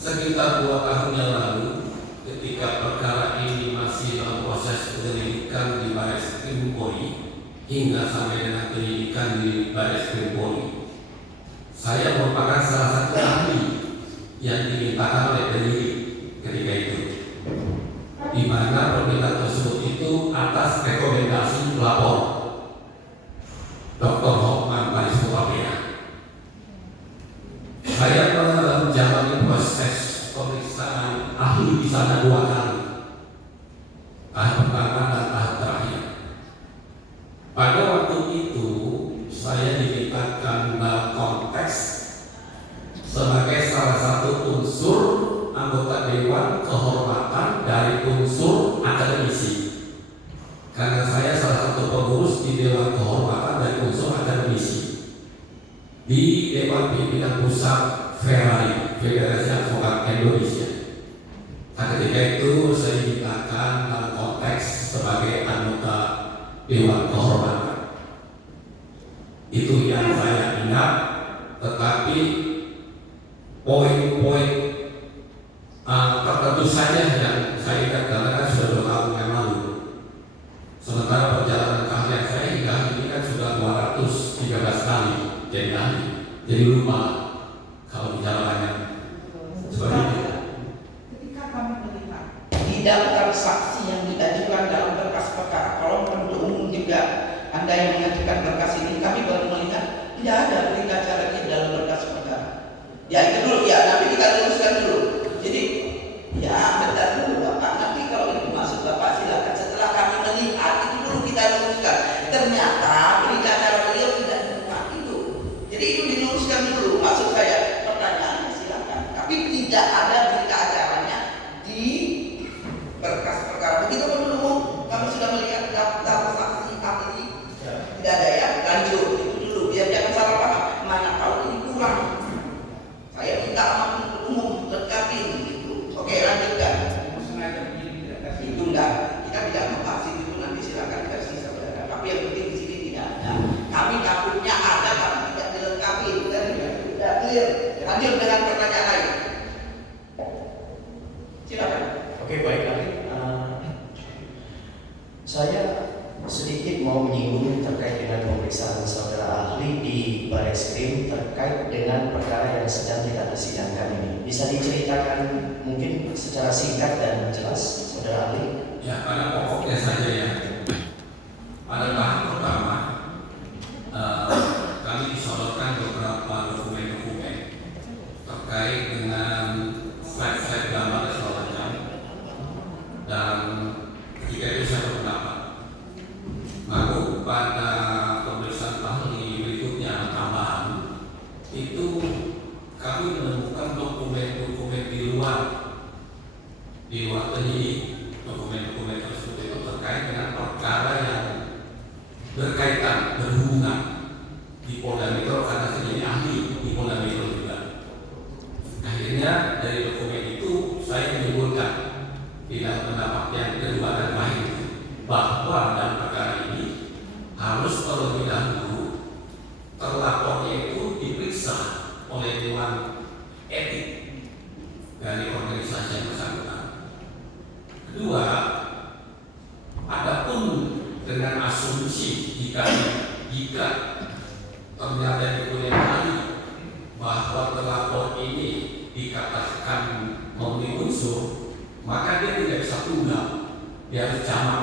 sekitar 2 tahun yang lalu, ketika perkara ini masih dalam proses penyelidikan di Baris Krim Polri hingga sampai dengan penyelidikan di Baris Krim Polri, saya merupakan salah satu ahli yang dimintakan oleh penyidik ketika itu, di mana permintaan tersebut itu atas rekomendasi pelapor Dr. Hotman Paris Surabaya. Saya pernah menjalani proses pemeriksaan ahli di sana 2 kali, tahap pertama dan tahap terakhir. Pada waktu itu saya dimintakan dalam konteks sebagai salah satu unsur anggota Dewan Kehormatan dari unsur akademisi, karena saya salah satu pengurus di Dewan Kehormatan dari unsur akademisi di Dewan Pimpinan Pusat Ferrari, Federasi Advokat Indonesia. Nah, ketika itu saya dimintakan dalam konteks sebagai anggota Dewan Kehormatan. Itu yang saya ingat, tetapi poin-poin tertentu saja yang saya ingat karena kan sudah 2 tahun yang lalu. Sementara perjalanan keahlian saya hingga ini kan sudah 213 kali jadi ahli, jadi lupa kalau bicara banyak seperti itu. Ketika kami melihat di daftar saksi yang diajukan dalam berkas perkara, kalau penuntut umum juga Anda yang mengajukan berkas ini, kami baru melihat tidak ada berita acara di dalam berkas perkara. Ya itu dulu ya, nanti kita luruskan dulu. Jadi ya bentar dulu Bapak, nanti kalau itu masuk Bapak silakan. Setelah kami melihat itu dulu kita luruskan. Ternyata berita acara beliau tidak memuat itu. Jadi itu diluruskan dulu. Maksud saya pertanyaannya silakan. Tapi tidak ada berita acaranya di berkas perkara. Begitu penuntut umum, kami sudah melihat daftar saksi ahli. Tidak ada ya, lanjut itu dulu biar jangan salah paham. Mana tahu ini kurang. Saya minta sama penuntut umum lengkapin gitu. Oke, lanjutkan. Itu enggak, kita tidak membahas itu, nanti silakan versi saudara. Tapi yang penting di sini tidak ada. Kami takutnya ada tapi tidak dilengkapi. Dan tidak clear. Lanjut dengan pertanyaan lain. Silakan. Oke, baik ahli. Saya sedikit mau menyinggung terkait dengan pemeriksaan saudara ahli di Baris Krim terkait dengan perkara yang sedang kita persidangkan ini. Bisa diceritakan mungkin secara singkat dan jelas, saudara ahli? Ya, pada pokoknya saja ya. Pada tahap pertama, kami disodorkan beberapa dokumen-dokumen terkait dengan slide-slide gambar dan segala macam. Dan ketika itu saya berpendapat. Lalu pada pemeriksaan ahli berikutnya tambahan itu kami menemukan dokumen-dokumen di luar penyidik. Dokumen-dokumen tersebut itu terkait dengan perkara yang berkaitan, berhubungan di Polda Metro, karena saya jadi ahli di Polda Metro juga. Akhirnya dari dokumen itu saya menyimpulkan di dalam pendapat yang kedua dan terakhir bahwa dalam perkara ini harus terlebih dahulu terlapornya itu diperiksa oleh Dewan Etik dari organisasi yang bersangkutan. Kedua, adapun dengan asumsi jika ternyata diketahui bahwa terlapor ini dikatakan memenuhi unsur, maka dia tidak bisa tunggal, dia harus jamak.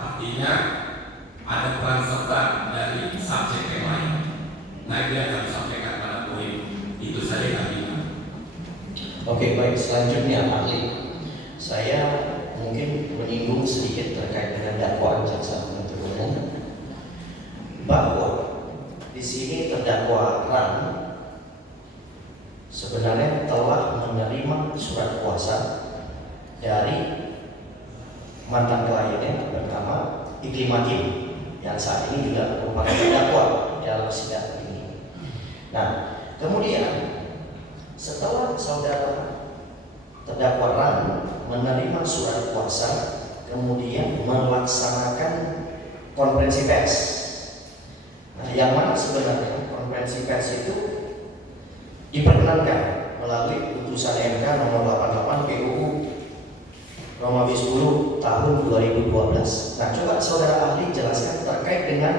Artinya ada peran serta dari subjek yang lain. Nah, dia akan disampaikan pada poin itu saja kami. Oke, baik, selanjutnya ahli. Saya mungkin menyinggung sedikit terkait dengan dakwaan jaksa penuntut umum bahwa di sini terdakwa Ran sebenarnya telah menerima surat kuasa dari mantan kliennya pertama Iklim Hakim yang saat ini juga merupakan terdakwa dalam sidang ini. Nah, kemudian setelah saudara terdakwa Ran menerima surat kuasa, kemudian melaksanakan konferensi pers. Nah, yang mana sebenarnya konferensi pers itu diperkenankan melalui putusan MK nomor 88 PUU Romawi 10 tahun 2012. Nah, coba saudara ahli jelaskan terkait dengan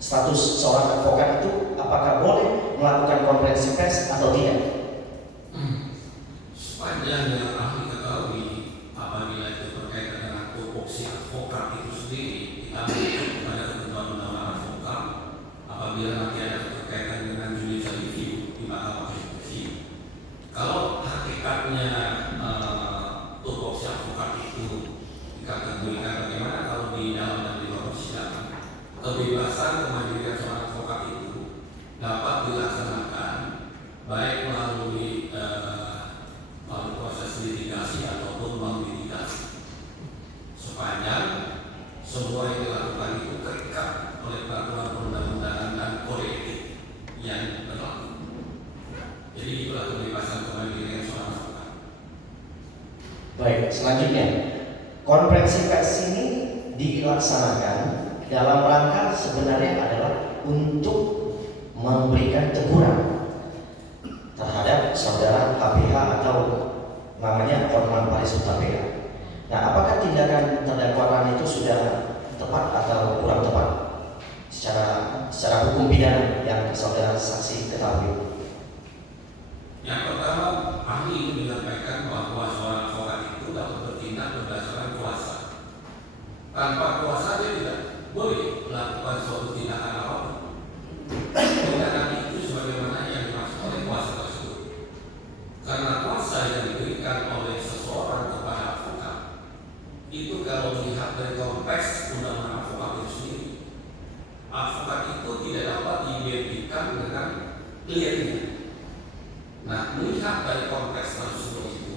status seorang advokat itu, apakah boleh melakukan konferensi pers atau tidak? Sepanjang yang ahli ketahui, apabila itu berkaitan dengan tupoksi advokat itu sendiri, kita merujuk kepada ketentuan undang-undang advokat. Apabila nanti ada berkaitan dengan judicial review di Mahkamah Konstitusi, kalau hakikatnya tupoksi advokat itu dikategorikan bagaimana kalau di dalam dan di luar persidangan, kebebasan kemandirian seorang advokat itu dapat dilaksanakan baik melalui proses litigasi ataupun non-litigasi, sepanjang semua yang dilakukan itu terikat oleh peraturan perundang-undangan dan kode etik yang berlaku. Jadi itulah kebebasan kemandirian seorang advokat. Baik, selanjutnya konferensi pers ini dilaksanakan dalam rangka sebenarnya adalah untuk memberikan teguran terhadap saudara HPH atau namanya Hotman Paris Hutapea. Nah, apakah tindakan terdakwa itu sudah tepat atau kurang tepat secara hukum pidana yang saudara saksi ketahui? Yang pertama, ahli menyampaikan bahwa seorang advokat itu dapat bertindak berdasarkan kuasa. Tanpa kuasa dia tidak boleh melakukan suatu tindakan apapun. Tindakan itu sebagaimana yang dimaksud oleh kuasa tersebut. Karena kuasa yang diberikan oleh seseorang kepada advokat itu, kalau melihat dari konteks undang-undang advokat itu sendiri, advokat itu tidak dapat diidentikan dengan kliennya. Nah, melihat dari konteks tersebut itu,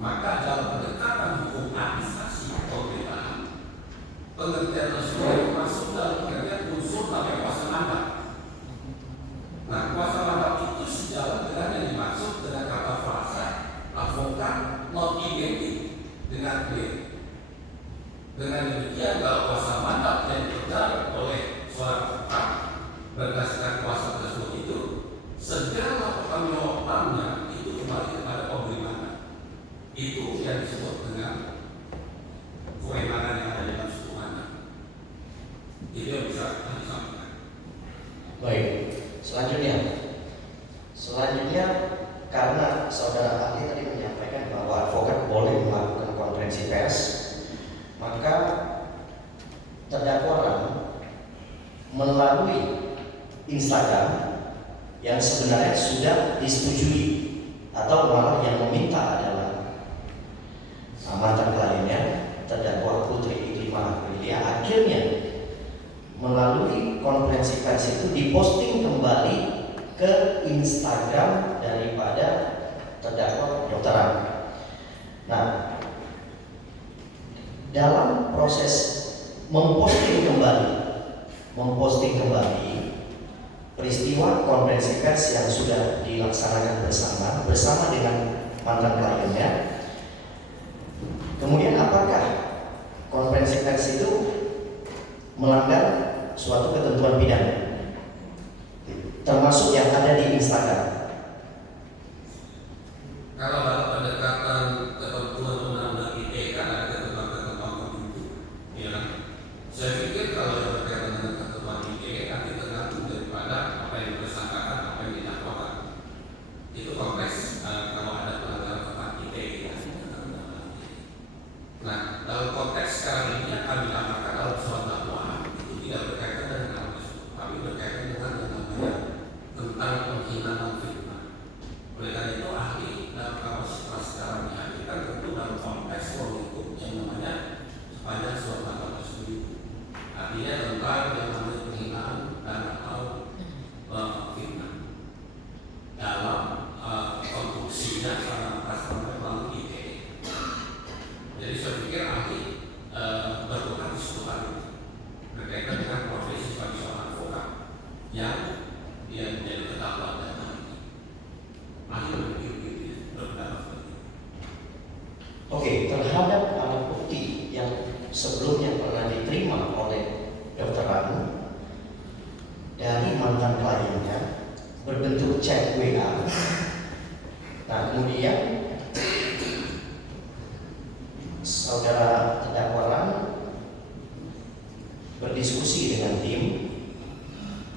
maka dalam pendekatan hukum administrasi pemerintahan, pengertian tersebut masuk dalam pengertian unsur namanya kuasa mandat. Nah, kuasa mandat itu sejalan dengan yang dimaksud dengan kata frasa advokat non identik dengan klien. Dengan demikian, kalau kuasa mandat yang diberikan oleh seorang advokat berdasarkan kuasa tersebut itu, segala pertanggungjawabannya itu kembali kepada pemberi mandat. Itu yang disebut dengan kewenangan yang ada dalam suku mandat. Itu yang bisa kami sampaikan. Baik, selanjutnya karena saudara ahli tadi menyampaikan bahwa advokat boleh melakukan konferensi pers, maka terdakwa melalui Instagram yang sebenarnya sudah disetujui atau malah yang meminta adalah mantan kliennya terdakwa Putri Iklimah Aprilia, akhirnya melalui konferensi pers itu diposting kembali ke Instagram daripada terdakwa Dr. An. Nah, dalam proses memposting kembali peristiwa konferensi pers yang sudah dilaksanakan bersama dengan mantan kliennya, kemudian apakah konferensi pers itu melanggar suatu ketentuan pidana termasuk yang ada di Instagram? Kalau dalam pendekatan ketentuan undang-undang ITE kan ada ketentuan tertentu, ya. Saya pikir kalau yang berkaitan dengan ketentuan ITE nanti tergantung daripada apa yang dipersangkakan, apa yang didakwakan. Itu konteks kalau ada pelanggaran tentang ITE, ya. Nah, dalam konteks sekarang ini yang kami namakan dalam surat dakwaan itu tidak berkaitan dengan hal tersebut, tapi berkaitan dengan yang namanya tentang penghinaan fitnah. Oleh karena itu, ahli dalam kapasitas sekarang ini kan tentu dalam konteks hukum yang namanya sepanjang surat dakwaan tersebut. Artinya tentang yang namanya penghinaan dan atau fitnah dalam konstruksinya sampai melalui ITE. Jadi saya pikir ahli berpegang di situ berkaitan dengan profesi sebagai seorang advokat yang dia menjadi terdakwa dan ahli berpikir berpendapat. Oke, terhadap alat bukti yang sebelumnya pernah diterima oleh Dr. Anu dari mantan kliennya, berbentuk chat WA. Nah, kemudian saudara terdakwa berdiskusi dengan tim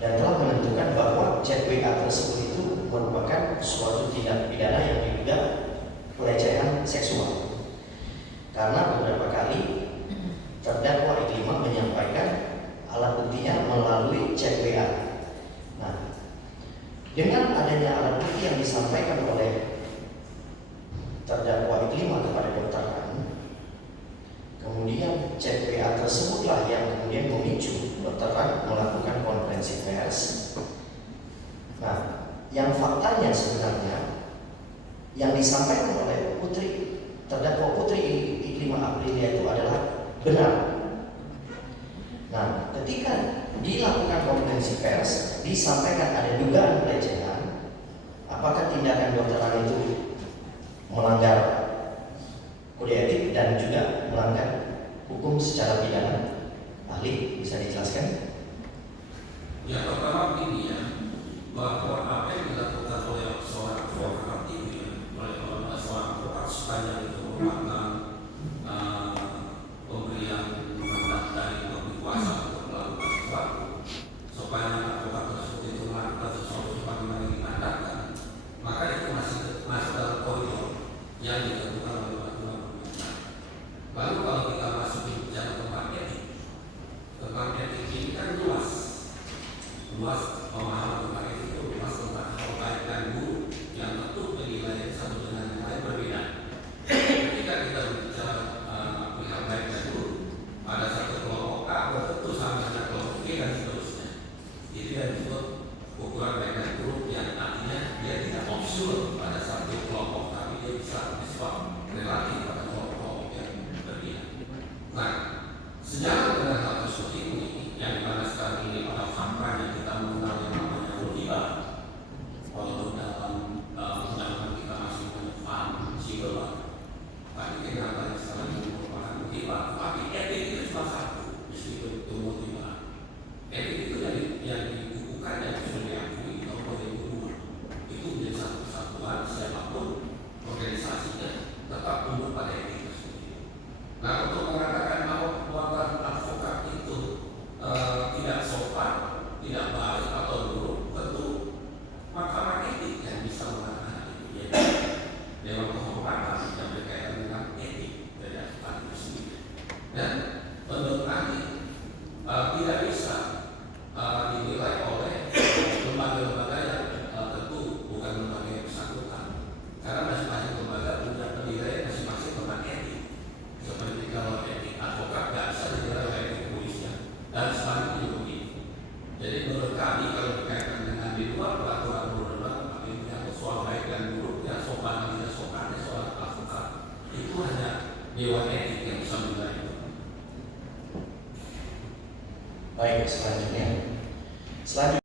dan telah menentukan bahwa chat WA tersebut itu merupakan suatu tindak pidana yang diduga pelecehan seksual. Karena beberapa kali terdakwa Iklimah menyampaikan alat buktinya melalui chat WA. Nah, dengan adanya alat bukti yang disampaikan oleh terdakwa Iklimah kepada Dr. An, kemudian chat WA tersebutlah yang kemudian memicu Dr. An melakukan konferensi pers. Nah, yang faktanya sebenarnya yang disampaikan oleh terdakwa Putri Iklimah Aprilia itu adalah benar. Nah, ketika dilakukan konferensi pers disampaikan ada dugaan pelecehan, apakah tindakan Dr. An itu melanggar kode etik dan juga melanggar hukum secara pidana? Ahli, bisa dijelaskan? Yang pertama begini ya, bahwa apa yang dilakukan oleh seorang advokat itu ya, oleh seorang advokat sepanjang itu merupakan pemberian mandat dari pemilik kuasa untuk melakukan sesuatu, sepanjang advokat tersebut itu melakukan sesuatu sebagaimana yang dimandatkan, maka itu masih dalam koridor yang ditentukan oleh aturan pemerintah. Lalu kalau kita masuk di bicara tentang etik ini kan luas pemahaman tentang etik itu luas tentang kaitan guru yang tentu penilaian satu dengan yang lain berbeda. Ketika kita berbicara pihak baik dan guru, pada satu kelompok A tentu sama dengan kelompok B dan seterusnya. Itu yang disebut ukuran baik dan guru, yang artinya dia tidak opsional pada satu kelompok, tapi dia bisa bersifat relatif pada kelompok yang berbeda. Nah, sejalan dengan hal tersebut ini, yang dimana sekarang ini pada faktanya kita mengenal yang namanya riba, walaupun dalam undang-undang kita masih menyebut civil, tapi kenyataannya sekarang ini merupakan riba. Tapi etik itu cuma satu, meskipun itu multiba. Etik itu yang dibukukan yang sudah diakui tahun 2002 itu menjadi satu kesatuan, siapapun organisasinya tetap tunduk pada etik tersebut. Nah, untuk mengatakan bahwa perbuatan advokat itu tidak sopan, tidak baik atau buruk, tentu mahkamah etik yang bisa mengatakan itu, yaitu Dewan Kehormatan yang berkaitan dengan etik dari advokat itu sendiri. Dan menurut kami tidak bisa dinilai oleh lembaga-lembaga yang tentu bukan lembaga yang bersangkutan, karena masing-masing lembaga punya penilaian masing-masing tentang etik. Seperti kalau etik advokat tidak bisa dinilai oleh etik kepolisian dan selanjutnya juga begitu. Jadi menurut kami kalau berkaitan dengan di luar peraturan perundang-undangan, tapi menyangkut soal baik dan buruknya, sopan dan tidak sopannya soal advokat, itu hanya dewan etik yang bisa menilai itu. Baik, selanjutnya